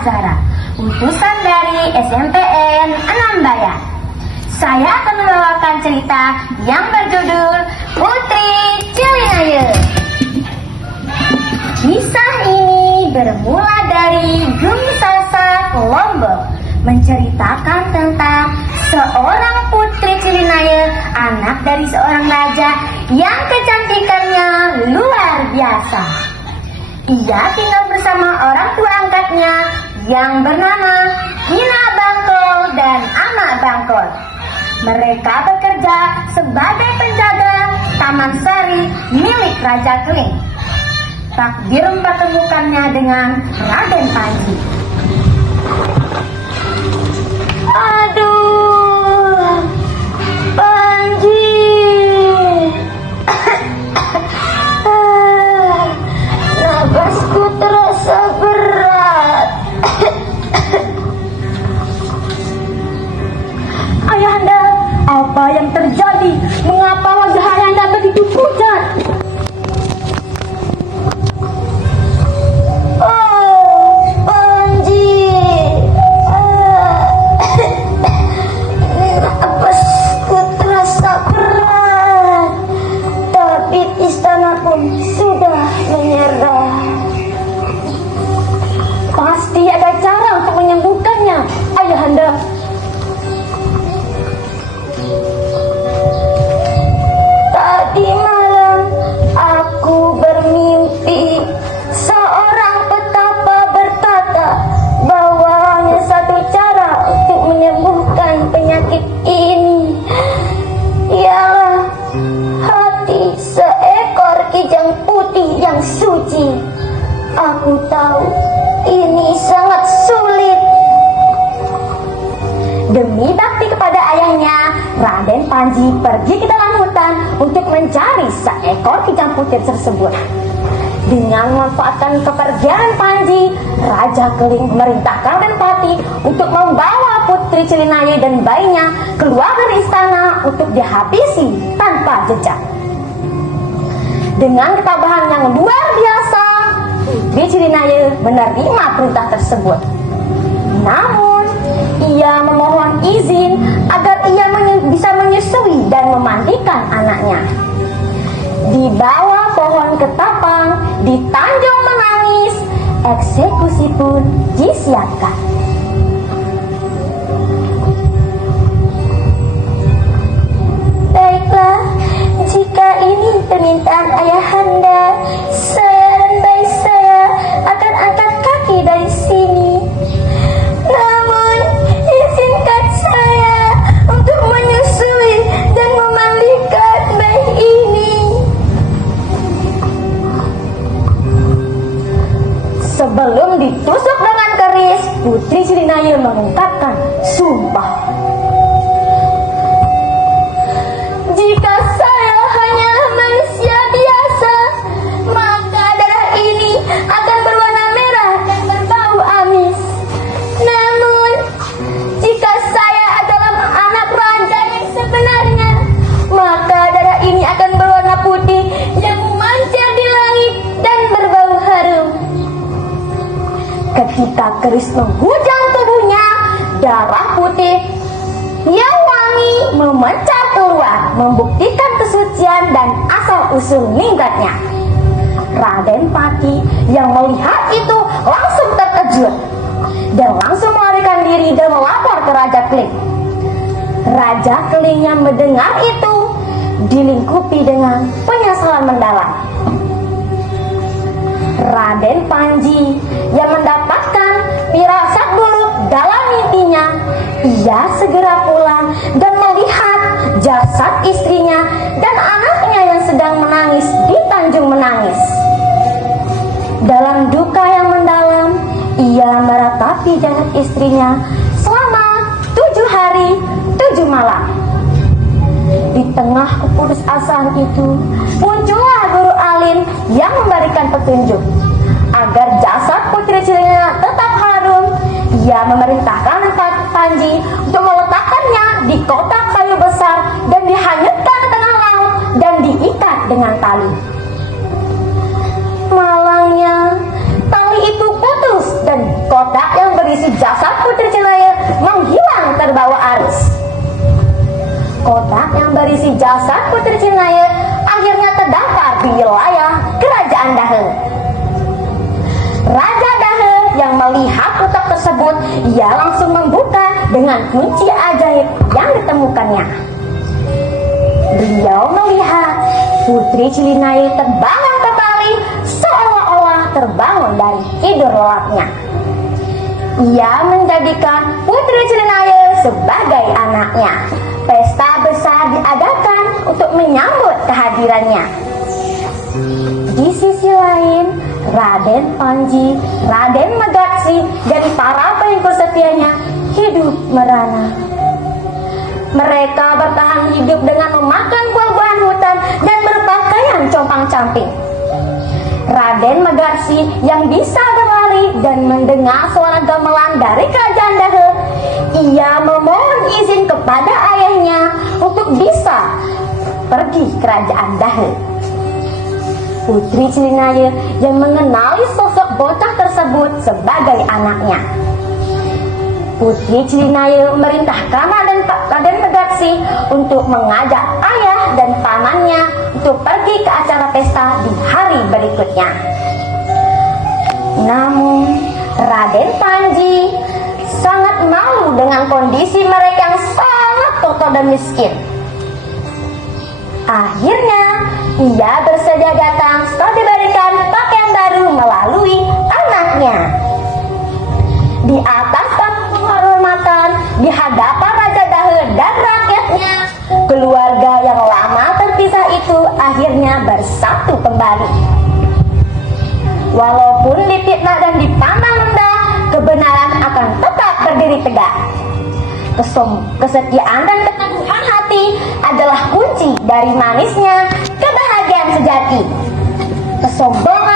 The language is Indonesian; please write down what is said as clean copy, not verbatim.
Azhara, utusan dari SMPN Anambaya. Saya akan membawakan cerita yang berjudul Putri Cilinaye. Kisah ini bermula dari Gumi Sasak, Lombok, menceritakan tentang seorang putri Cilinaye, anak dari seorang raja yang kecantikannya luar biasa. Ia tinggal bersama orang tua angkatnya yang bernama Kina Bangkol dan Amak Bangkol. Mereka bekerja sebagai penjaga Taman Sari milik Raja Keling. Takdir mempertemukannya dengan Raden Panji. Aduh, Panji, nafasku terasa berat. Ayahanda, apa yang terjadi? Mengapa wajah Ayahanda begitu pucat? Sudah menyerah. Pasti ada cara untuk menyembuhkannya, Ayahanda. Tadi malam aku bermimpi seorang petapa berkata bahwa hanya satu cara untuk menyembuhkan penyakit ini, ialah hati seekor kijang putih yang suci. Aku tahu ini sangat sulit. Demi bakti kepada ayahnya, Raden Panji pergi ke dalam hutan untuk mencari seekor kijang putih tersebut. Dengan memanfaatkan kepergian Panji, Raja Keling memerintahkan Raden Pati untuk membawa Putri Cilinaye dan bayinya keluar dari istana untuk dihabisi tanpa jejak. Dengan ketabahan yang luar biasa, Putri Cilinaye menerima perintah tersebut. Namun, ia memohon izin agar ia bisa menyusui dan memandikan anaknya. Di bawah pohon ketapang di Tanjung Menangis, eksekusi pun disiapkan. Baiklah, jika ini permintaan Ayahanda, saya dan bayi saya akan angkat kaki dari sini. Namun, izinkan saya untuk menyusui dan memandikan bayi ini. Sebelum ditusuk dengan keris, Putri Cilinaye mengungkapkan sumpah. Jika saya hanyalah manusia biasa, maka darah ini akan berwarna merah dan berbau amis. Namun, jika saya adalah anak raja yang sebenarnya, maka darah ini akan berwarna putih yang memancar di langit dan berbau harum. Ketika keris menghujam tubuhnya, darah putih yang wangi memancar keluar, membuktikan kesucian dan asal-usul minggatnya. Raden Pati yang melihat itu langsung terkejut dan langsung melarikan diri dan melapor ke Raja Keling. Raja Keling yang mendengar itu dilingkupi dengan penyesalan mendalam. Raden Panji yang mendapatkan firasat buruk dalam mimpinya, ia segera pulang dan melihat jasad istrinya dan anaknya yang sedang menangis di Tanjung Menangis. Dalam duka yang mendalam, ia meratapi jasad istrinya selama 7 hari 7 malam. Di tengah keputusasaan itu, muncullah guru alim yang memberikan petunjuk agar jasad Putri Cilinaye tetap harum. Ia memerintahkan Panji untuk meletakkannya di kotak kayu besar dan dihanyutkan ke tengah laut dan diikat dengan tali. Malangnya, tali itu putus dan kotak yang terbawa arus. Kotak yang berisi jasad Putri Cinaya akhirnya terdampar di wilayah Kerajaan Dahe. Raja Dahe yang melihat kotak tersebut, ia langsung membuka dengan kunci ajaib yang ditemukannya. Beliau melihat Putri Cilinaya terbangun kembali seolah-olah terbangun dari tidur lelapnya. Ia menjadikan Putri Cilinaya sebagai anaknya. Pesta besar diadakan untuk menyambut kehadirannya. Di sisi lain, Raden Panji, Raden Megatsi, dan para pengikut setianya hidup merana. Mereka bertahan hidup dengan memakan buah-buahan hutan dan berpakaian compang-camping. Raden Megatsi yang bisa berlari dan mendengar suara gamelan dari kerajaan Dahe, ia memohon izin kepada ayahnya untuk bisa pergi kerajaan Dahe. Putri Cilinaya yang mengenali sosok bocah tersebut sebagai anaknya. Putri Cilinaya memerintahkan Raden Megatsi untuk mengajak ayah dan pamannya untuk pergi ke acara pesta di hari berikutnya. Namun, Raden Panji sangat malu dengan kondisi mereka yang sangat kotor dan miskin. Akhirnya, ia bersedia datang setelah diberikan pakaian baru melalui anaknya. Di atas penghormatan di hadapan Raja Dahe dan rakyatnya, keluarga yang lama terpisah itu akhirnya bersatu kembali. Walaupun difitnah dan dipandang rendah, kebenaran akan tetap berdiri tegak. Kesetiaan dan keteguhan hati adalah kunci dari manisnya kebahagiaan sejati. Kesombongan